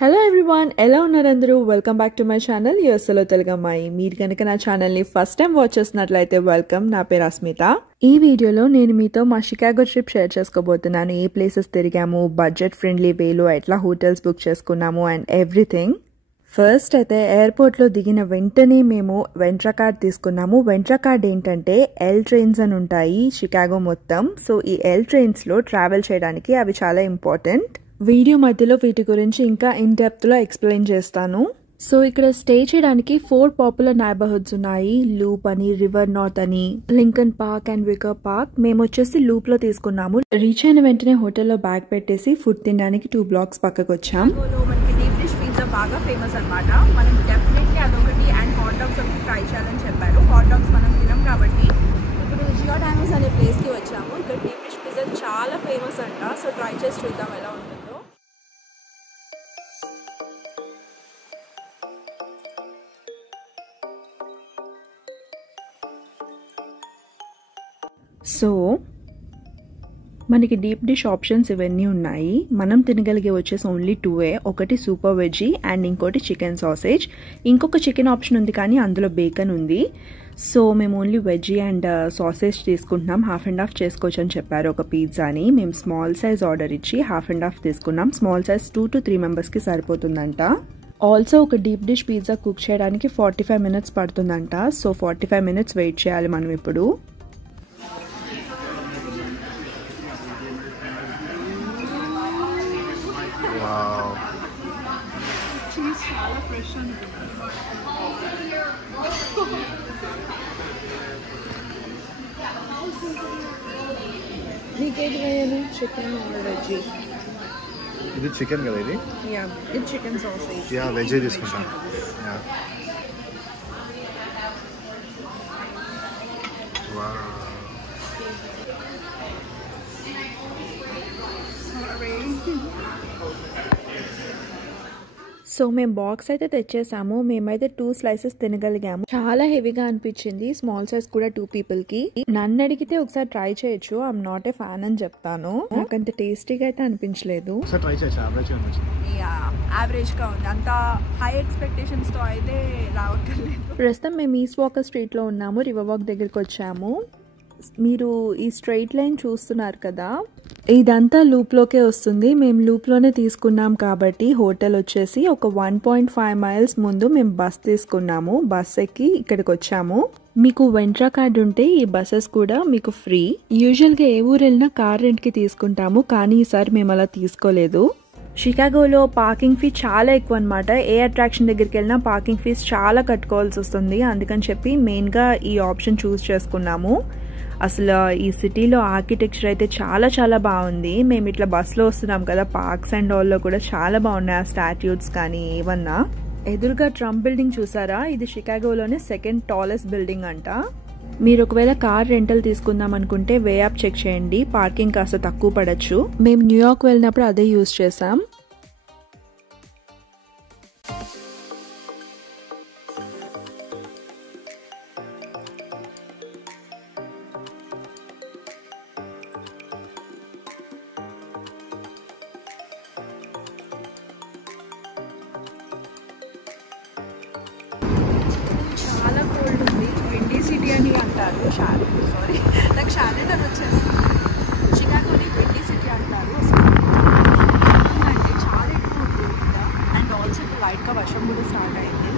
Hello everyone, ఎలా ఉన్నారు అందరూ? Welcome back to my channel యూఎస్ఏలో తెలుగు అమ్మాయి. మీరు కనుక నా ఛానల్ని ఫస్ట్ టైం వాచ్ చేస్తున్నట్లయితే వెల్కమ్. నా పేరు అస్మిత. ఈ వీడియోలో నేను మీతో మా షికాగో ట్రిప్ షేర్ చేసుకోబోతున్నాను. ఏ ప్లేసెస్ తిరిగాము, బడ్జెట్ ఫ్రెండ్లీ వేలో ఎట్లా హోటల్స్ బుక్ చేసుకున్నాము అండ్ ఎవ్రీథింగ్. ఫస్ట్ అయితే ఎయిర్పోర్ట్లో దిగిన వెంటనే మేము వెంట్రా కార్డ్ తీసుకున్నాము. వెంట్రా కార్డ్ ఏంటంటే ఎల్ ట్రైన్స్ అని ఉంటాయి షికాగో మొత్తం. సో ఈ ఎల్ ట్రైన్స్లో ట్రావెల్ చేయడానికి అవి చాలా ఇంపార్టెంట్. వీడియో మధ్యలో వీటి గురించి ఇంకా ఇన్ డెప్త్లో ఎక్స్ప్లెయిన్ చేస్తాను. సో ఇక్కడ స్టే చేయడానికి 4 పాపులర్ నైబర్హుడ్స్ ఉన్నాయి. లూప్ అని, రివర్ నార్త్ అని, Lincoln park and weaker park. మేము వచ్చేసి లూప్ లో తీసుకున్నాము. రీచ్ అయిన వెంటనే హోటల్లో బ్యాగ్ పెట్టేసి ఫుడ్ తినడానికి 2 బ్లాక్స్ పక్కకు వచ్చాం. మనకి డీప్ డిష్ పిజ్జా బాగా ఫేమస్ అనమాట. మనం డెఫినెట్లీ అదొకటి అండ్ హాట్ డాగ్స్ ఒకటి ట్రై చేయాలని చెప్పారు. హాట్ డాగ్స్ మనం తినం కాబట్టి ఇప్పుడు జియో డైనోస్ అనే ప్లేస్కి వచ్చాము. ఇక్కడ డీప్ డిష్ పిజ్జా చాలా ఫేమస్ అంట. సో ట్రై చేసి చూద్దాం ఎలా ఉంటుందో. సో మనకి డీప్ డిష్ ఆప్షన్స్ ఇవన్నీ ఉన్నాయి. మనం తినగలిగే వచ్చేసి ఓన్లీ 2. ఒకటి సూపర్ వెజ్జీ అండ్ ఇంకోటి చికెన్ సాసేజ్. ఇంకొక చికెన్ ఆప్షన్ ఉంది కానీ అందులో బేకన్ ఉంది. సో మేము ఓన్లీ వెజ్జీ అండ్ సాసేజ్ తీసుకుంటున్నాం. హాఫ్ అండ్ హాఫ్ చేసుకోవచ్చు అని చెప్పారు ఒక పిజ్జాని. మేము స్మాల్ సైజ్ ఆర్డర్ ఇచ్చి హాఫ్ అండ్ హాఫ్ తీసుకున్నాం. స్మాల్ సైజ్ 2 to 3 మెంబర్స్కి సరిపోతుందంట. ఆల్సో ఒక డీప్ డిష్ పిజ్జా కుక్ చేయడానికి 45 minutes పడుతుందంట. సో 45 minutes వెయిట్ చేయాలి మనం ఇప్పుడు. చాలా ఫ్రెష్ ఉంటుంది. నీకేది వేయాలి? Chicken or veggie? ఇది చికెన్ కదా ఇది? యా, ఇది చికెన్ సాసేజ్. యా, వెజ్జీ తీసుకుంటాను. యా. వావ్. సో మేము బాక్స్ అయితే తెచ్చేసాము. మేమైతే 2 slices తినగలిగాము. చాలా హెవీగా అనిపించింది. స్మాల్ సైజ్ కూడా 2 peopleకి. నన్ను అడిగితే ఒకసారి ట్రై చేయొచ్చు. ఐఎమ్ నాట్ ఏ ఫ్యాన్ అని చెప్తాను. నాకు అంత టేస్టీగా అయితే అనిపించలేదు. ట్రై చేయొచ్చు. యావరేజ్ గా ఉంది. అంత హై ఎక్స్పెక్టేషన్స్ తో అయితే రావట్లేదు. ప్రస్తుతం మేము ఈస్ట్ వాకర్ స్ట్రీట్ లో ఉన్నాము. రివర్ వాక్ దగ్గరికి వచ్చాము. మీరు ఈ స్ట్రైట్ లైన్ చూస్తున్నారు కదా, ఇదంతా లూప్లోకే వస్తుంది. మేము లూప్లోనే తీసుకున్నాం కాబట్టి హోటల్ వచ్చేసి ఒక 1.5 miles ముందు మేము బస్ తీసుకున్నాము. బస్ ఎక్కి ఇక్కడికి వచ్చాము. మీకు వెంట్రా కార్డ్ ఉంటే ఈ బస్సెస్ కూడా మీకు ఫ్రీ. యూజువల్గా ఏ ఊరు వెళ్ళినా కార్ రెంట్కి తీసుకుంటాము, కానీ ఈసారి మేము అలా తీసుకోలేదు. షికాగోలో పార్కింగ్ ఫీ చాలా ఎక్కువ అనమాట. ఏ అట్రాక్షన్ దగ్గరికి వెళ్ళినా పార్కింగ్ ఫీస్ చాలా కట్టుకోవాల్సి వస్తుంది. అందుకని చెప్పి మెయిన్గా ఈ ఆప్షన్ చూస్ చేసుకున్నాము. అసలు ఈ సిటీలో ఆర్కిటెక్చర్ అయితే చాలా చాలా బాగుంది. మేము ఇట్లా బస్లో వస్తున్నాం కదా, పార్క్స్ అండ్ ఆల్లో కూడా చాలా బాగున్నాయి. ఆ స్టాట్యూస్ కానీ ఏమన్నా. ఎదురుగా ట్రంప్ బిల్డింగ్ చూసారా? ఇది షికాగోలోనే 2nd tallest బిల్డింగ్ అంట. మీరు ఒకవేళ కార్ రెంటల్ తీసుకుందాం అనుకుంటే వే యాప్ చెక్ చేయండి. పార్కింగ్ కాస్త తక్కువ పడచ్చు. మేము న్యూయార్క్ వెళ్ళినప్పుడు అదే యూజ్ చేసాం. చాలా కోల్డ్ ఉంది. విండీ సిటీ అని అంటారు. నాకు షాలెట్ అని వచ్చేస్తుంది. షికాగోని విండీ సిటీ అంటారు. అంటే చాలా ఎక్కువ ఉంటుంది కదా. అండ్ ఆల్సో లైట్గా వర్షం కూడా స్టార్ట్ అయింది.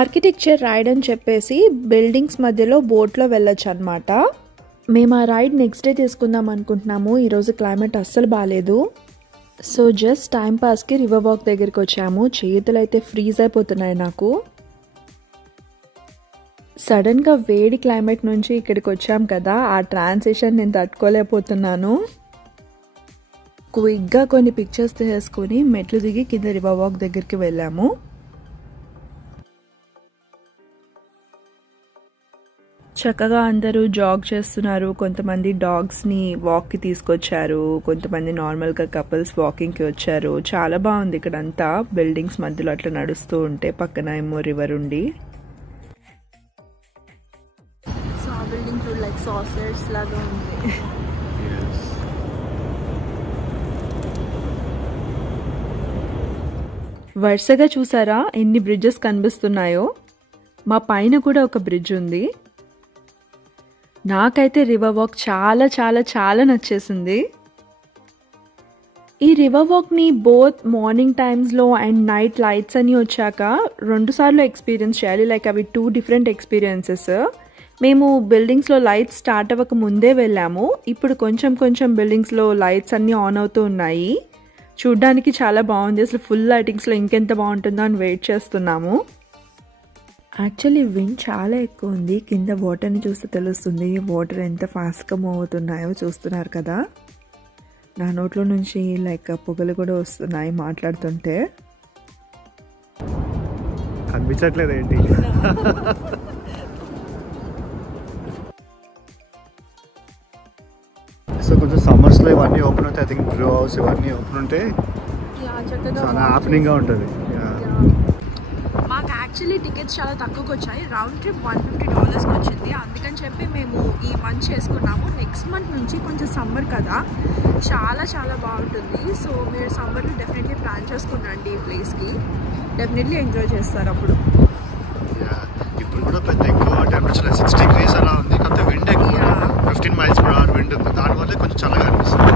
ఆర్కిటెక్చర్ రైడ్ అని చెప్పేసి బిల్డింగ్స్ మధ్యలో బోట్లో వెళ్ళొచ్చు అనమాట. మేము ఆ రైడ్ నెక్స్ట్ డే తీసుకుందాం అనుకుంటున్నాము. ఈరోజు క్లైమేట్ అస్సలు బాగాలేదు. సో జస్ట్ టైం పాస్కి రివర్ వాక్ దగ్గరికి వచ్చాము. చేతులు అయితే ఫ్రీజ్ అయిపోతున్నాయి నాకు. సడన్గా వేడి క్లైమేట్ నుంచి ఇక్కడికి వచ్చాం కదా, ఆ ట్రాన్సిషన్ నేను తట్టుకోలేకపోతున్నాను. క్విక్గా కొన్ని పిక్చర్స్ తీసుకొని మెట్లు దిగి కింద రివర్ వాక్ దగ్గరికి వెళ్ళాము. చక్కగా అందరూ జాగ్ చేస్తున్నారు. కొంతమంది డాగ్స్ని వాక్కి తీసుకొచ్చారు, కొంతమంది నార్మల్గా కపుల్స్ వాకింగ్కి వచ్చారు. చాలా బాగుంది ఇక్కడ అంతా. బిల్డింగ్స్ మధ్యలో అట్లా నడుస్తూ ఉంటే పక్కన ఏమో రివర్ ఉండి. సో ఆ బిల్డింగ్ చూడలేదు లైక్ సాసర్స్ లాగా ఉంది. వరుసగా చూసారా ఎన్ని బ్రిడ్జెస్ కనిపిస్తున్నాయో. మా పైన కూడా ఒక బ్రిడ్జ్ ఉంది. నాకైతే రివర్ వాక్ చాలా చాలా చాలా నచ్చేసింది. ఈ రివర్ వాక్ని బోత్ మార్నింగ్ టైమ్స్లో అండ్ నైట్ లైట్స్ అని వచ్చాక 2 సార్లు ఎక్స్పీరియన్స్ చేయాలి. లైక్ అవి 2 డిఫరెంట్ ఎక్స్పీరియన్సెస్. మేము బిల్డింగ్స్లో లైట్స్ స్టార్ట్ అవ్వక ముందే వెళ్ళాము. ఇప్పుడు కొంచెం కొంచెం బిల్డింగ్స్లో లైట్స్ అన్నీ ఆన్ అవుతూ ఉన్నాయి. చూడ్డానికి చాలా బాగుంది. అసలు ఫుల్ లైటింగ్స్లో ఇంకెంత బాగుంటుందో అని వెయిట్ చేస్తున్నాము. యాక్చువల్లీ విండ్ చాలా ఎక్కువ ఉంది. కింద వాటర్ని చూస్తే తెలుస్తుంది. వాటర్ ఎంత ఫాస్ట్గా మూవ్ అవుతున్నాయో చూస్తున్నారు కదా. నా నోట్లో నుంచి లైక్ పొగలు కూడా వస్తున్నాయి మాట్లాడుతుంటే. కనిపించట్లేదు ఏంటి? సో కొంచెం సమ్మర్స్లో ఇవన్నీ ఓపెన్ అవుతాయి. ఐ థింక్ బ్రూ హౌస్ ఇవన్నీ ఓపెన్ ఉంటే చాలా హ్యాపీనింగ్గా ఉంటుంది. మాకు యాక్చువల్లీ టికెట్స్ చాలా తక్కువకి వచ్చాయి. రౌండ్ ట్రిప్ $150 వచ్చింది. అందుకని చెప్పి మేము ఈ మంత్ చేసుకున్నాము. నెక్స్ట్ మంత్ నుంచి కొంచెం సమ్మర్ కదా, చాలా చాలా బాగుంటుంది. సో మీరు సమ్మర్లో డెఫినెట్లీ ప్లాన్ చేసుకున్నాండి. ఈ ప్లేస్కి డెఫినెట్లీ ఎంజాయ్ చేస్తారు. అప్పుడు ఇప్పుడు కూడా పెద్ద ఎక్కువ టెంపరేచర్ 60 degrees అలా ఉంది. కాకపోతే విండ్ ఎక్కువ 15 miles per hour విండ్ ఉంది. దానివల్ల కొంచెం చల్లగా అనిపిస్తుంది.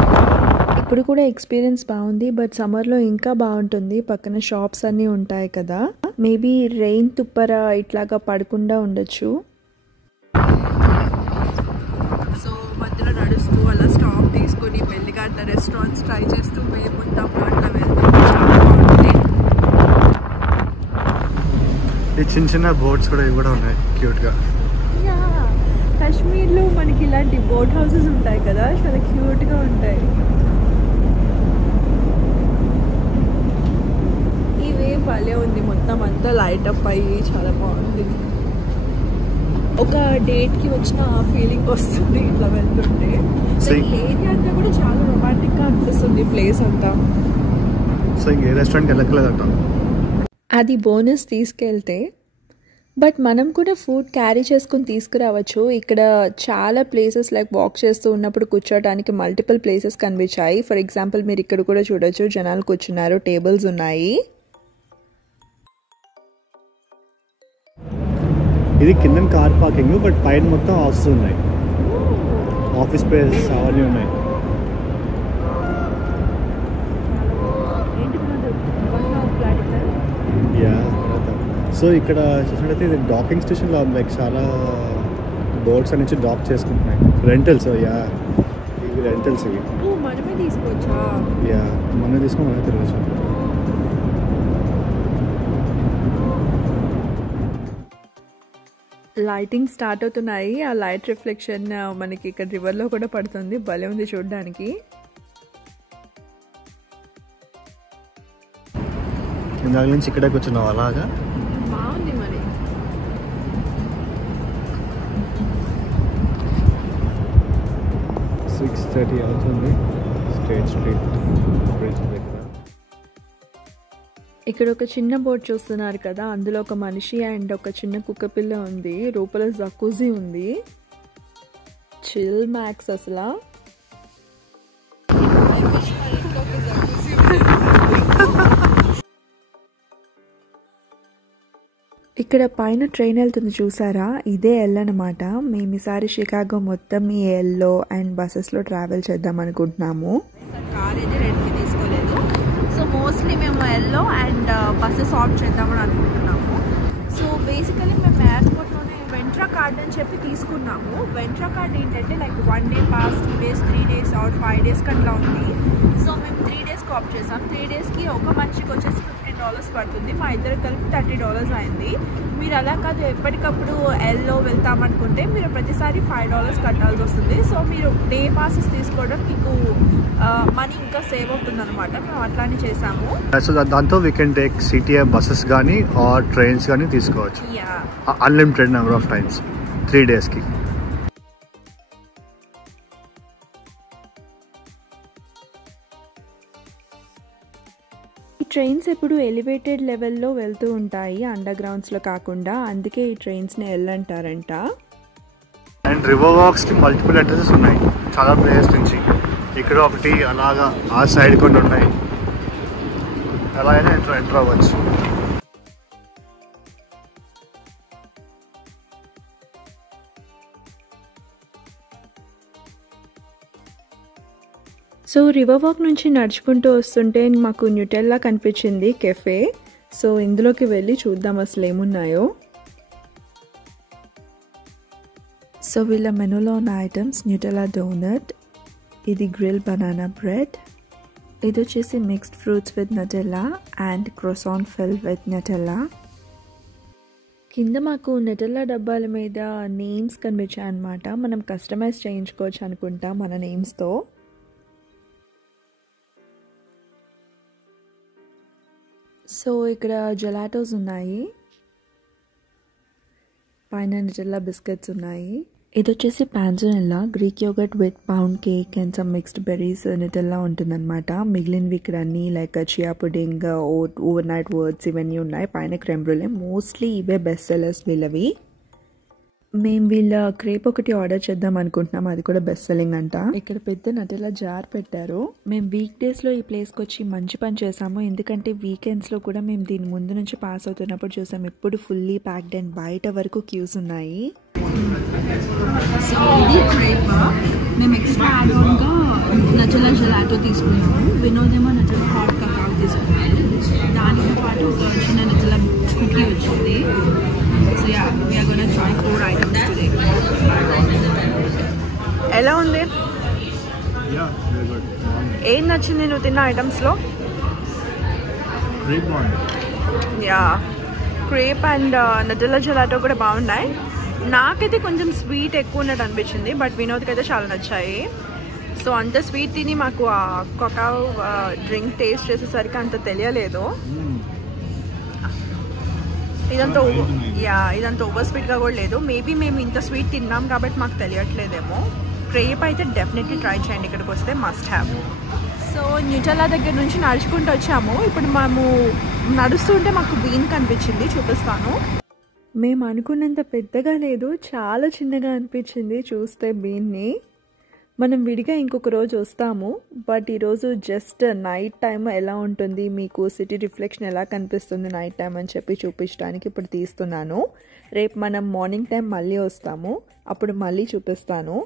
ఇప్పుడు కూడా ఎక్స్పీరియన్స్ బాగుంది. బట్ సమ్మర్లో ఇంకా బాగుంటుంది. పక్కన షాప్స్ అన్నీ ఉంటాయి కదా. మేబీ రెయిన్ తుప్పర ఇట్లాగా పడకుండా ఉండొచ్చు. సో మధ్యలో నడుస్తూ అలా స్టాప్ తీసుకొని మెల్లిగా అట్లా రెస్టారెంట్స్ ట్రై చేస్తూ మేముంటాము అట్లా వెళ్తాము. చాలా బాగుంటుంది. ఈ చిన్న చిన్న బోట్స్ కూడా ఇవి కూడా ఉన్నాయి క్యూట్గా. కాశ్మీర్లో మనకి ఇలాంటి బోట్ హౌసెస్ ఉంటాయి కదా, చాలా క్యూట్గా ఉంటాయి. ఇవే భలే ఉంది. మొత్తం అంతా లైట్ అప్ అయ్యి చాలా బాగుంది. ఒక డేట్కి వచ్చిన ఫీలింగ్ వస్తుంది ఇట్లా వెళ్తుంటే. ఏరియా అంతా కూడా చాలా రొమాంటిక్గా అనిపిస్తుంది ప్లేస్ అంతా. సో ఇంకే రెస్టారెంట్కి వెళ్ళట్లేదట. అది బోనస్ తీసుకెళ్తే. బట్ మనం కూడా ఫుడ్ క్యారీ చేసుకుని తీసుకురావచ్చు. ఇక్కడ చాలా ప్లేసెస్ లైక్ వాక్ చేస్తూ ఉన్నప్పుడు కూర్చోడానికి మల్టిపుల్ ప్లేసెస్ కనిపించాయి. ఫర్ ఎగ్జాంపుల్ మీరు ఇక్కడ కూడా చూడొచ్చు, జనాలు కూర్చున్నారు, టేబుల్స్ ఉన్నాయి. ఇది కింద కార్ పార్కింగ్, బట్ పైన మొత్తం హౌస్ ఉన్నాయి. ఆఫీస్ స్పేస్ అవన్నీ ఉన్నాయి. సో ఇక్కడ చూసినట్టయితే ఇది డాకింగ్ స్టేషన్లో ఉంది. లైక్ చాలా బోట్స్ నుంచి డాక్ చేసుకుంటున్నాయి. రెంటల్స్. ఇవి రెంటల్స్. ఇవి మనమే తీసుకోవచ్చా? మనమే తీసుకొని మనమే తిరగచ్చు. లైటింగ్ స్టార్ట్ అవుతున్నాయి. ఆ లైట్ రిఫ్లెక్షన్ మనకి ఇక్కడ రివర్లో కూడా పడుతుంది. భలే ఉంది చూడడానికి. ఇందాక నుంచి ఇక్కడే కూర్చున్నావు అలాగా. బాగుంది మరి. 6:30 అవుతుంది. స్టేట్ స్ట్రీట్ బ్రిడ్జ్ దగ్గర. ఇక్కడ ఒక చిన్న బోట్ చూస్తున్నారు కదా, అందులో ఒక మనిషి అండ్ ఒక చిన్న కుక్క పిల్ల ఉంది. రూపల జకూజీ ఉంది. చిల్ మ్యాక్స్ అసలు. ఇక్కడ పైన ట్రైన్ వెళ్తుంది చూసారా, ఇదే ఎల్ అనమాట. మేము ఈసారి షికాగో మొత్తం ఈ ఎల్లో అండ్ బస్సెస్లో ట్రావెల్ చేద్దాం అనుకుంటున్నాము. కార్ అయితే రెంట్కి తీసుకోలేదు. సో మోస్ట్లీ మేము ఎల్లో అండ్ బస్సెస్ ఆప్ట్ చేద్దామని అనుకుంటున్నాము. సో బేసికలీ మేము ఎయిర్పోర్ట్లోనే వెంట్రా కార్డ్ అని చెప్పి తీసుకున్నాము. వెంట్రా కార్డ్ ఏంటంటే like 1 day pass, 2 days, 3 days or 5 days కట్లా ఉంది. సో మేము 3 daysకి ఆప్ట్ చేసాం. 3 daysకి ఒక మనిషికి వచ్చేసి $15 పడుతుంది. మా ఇద్దరు కలిపి $30 అయింది. మీరు అలా కాదు ఎప్పటికప్పుడు ఎల్లో వెళ్తామనుకుంటే మీరు ప్రతిసారి $5 కట్టాల్సి వస్తుంది. సో మీరు డే పాసెస్ తీసుకోవడం మీకు మనీ ఇంకా సేవ్ అవుతుంది అనమాట. మేము అట్లానే చేసాము. సో దాంతో we can take CTA buses కానీ ఆర్ ట్రైన్స్ కానీ తీసుకోవచ్చు. Unlimited number of times 3 daysకి. ఈ ట్రైన్స్ ఎప్పుడు ఎలివేటెడ్ లెవెల్లో వెళ్తూ ఉంటాయి, అండర్ గ్రౌండ్స్లో కాకుండా. అందుకే ఈ ట్రైన్స్ని ఎల్ అంటారంట. అండ్ రివర్ వాక్స్కి మల్టిపుల్ ఎంట్రన్సెస్ ఉన్నాయి చాలా ప్లేసెస్ నుంచి. ఇక్కడ ఒకటి అలాగా ఆ సైడ్ కొన్ని ఉన్నాయి, ఎలా అయినా ఎంటర్ అవ్వచ్చు. సో రివర్ వాక్ నుంచి నడుచుకుంటూ వస్తుంటే మాకు న్యూటెల్లా కనిపించింది కెఫే. సో ఇందులోకి వెళ్ళి చూద్దాం అసలు ఏమున్నాయో. సో వీళ్ళ మెనూలో ఉన్న ఐటమ్స్ న్యూటెల్లా డోనట్, ఇది గ్రిల్ బనానా బ్రెడ్, ఇది వచ్చేసి mixed fruits with Nutella and croissant fill with Nutella. కింద మాకు నటెల్లా డబ్బాల మీద నేమ్స్ కనిపించాయి అన్నమాట. మనం కస్టమైజ్ చేయించుకోవచ్చు అనుకుంటా మన నేమ్స్తో. సో ఇక్కడ జెలాటోస్ ఉన్నాయి, పైన నటెల్లా బిస్కెట్స్ ఉన్నాయి. ఇది వచ్చేసి panzanella Greek yogurt with pound cake and some mixed berries Nutella ఉంటుందన్నమాట. మిగిలినవి ఇక్కడ అన్నీ like chia pudding, overnight words ఇవన్నీ ఉన్నాయి. పైన క్రెమ్ బ్రూలే, మోస్ట్లీ ఇవే బెస్ట్ సెల్లర్స్ వీళ్ళవి. మేము వీళ్ళ క్రేప్ ఒకటి ఆర్డర్ చేద్దాం అనుకుంటున్నాం, అది కూడా బెస్ట్ సెల్లింగ్ అంట. ఇక్కడ పెద్ద నటెల్లా జార్ పెట్టారు. మేము వీక్ డేస్లో ఈ ప్లేస్కి వచ్చి మంచి పని చేసాము, ఎందుకంటే వీకెండ్స్లో కూడా మేము దీని ముందు నుంచి పాస్ అవుతున్నప్పుడు చూసాం ఇప్పుడు ఫుల్లీ ప్యాక్డ్ అండ్ బయట వరకు క్యూస్ ఉన్నాయి. సో ఇది క్రేప్, మేము ఎక్స్ట్రా యాడ్ ఆన్గా నటెల్లా జెలాటో తీసుకున్నాము. వినోదేమో నటెల్లా హాట్ కకావ్ తీసుకున్నాము. దానితో పాటు ఒక చిన్న నటెల్లా కుకీ వచ్చింది. So yeah we are gonna try 4 items today. ఎలా ఉంది? ఏం నచ్చింది నువ్వు తిన్న ఐటమ్స్లో? Yeah crepe and Nutella gelato కూడా బాగున్నాయి. నాకైతే కొంచెం స్వీట్ ఎక్కువ ఉన్నట్టు అనిపించింది, బట్ వినోద్కి అయితే చాలా నచ్చాయి. సో అంత స్వీట్ తిని మాకు ఆ కకావ్ డ్రింక్ టేస్ట్ చేసేసరికి అంత తెలియలేదు. ఇదంతా ఓవర్ స్వీట్గా కూడా లేదు. మేబీ మేము ఇంత స్వీట్ తిన్నాం కాబట్టి మాకు తెలియట్లేదేమో. క్రేప్ అయితే డెఫినెట్లీ ట్రై చేయండి, ఇక్కడికి వస్తే మస్ట్ హ్యావ్. సో న్యూటెల్లా దగ్గర నుంచి నడుచుకుంటూ వచ్చాము. ఇప్పుడు మేము నడుస్తుంటే మాకు బీన్ కనిపించింది, చూపిస్తాను. మేము అనుకున్నంత పెద్దగా లేదు, చాలా చిన్నగా అనిపించింది చూస్తే బీన్ని. మనం విడిగా ఇంకొక రోజు వస్తాము, బట్ ఈరోజు జస్ట్ నైట్ టైం ఎలా ఉంటుంది, మీకు సిటీ రిఫ్లెక్షన్ ఎలా కనిపిస్తుంది నైట్ టైం అని చెప్పి చూపించడానికి ఇప్పుడు తీస్తున్నాను. రేపు మనం మార్నింగ్ టైం మళ్ళీ వస్తాము, అప్పుడు మళ్ళీ చూపిస్తాను.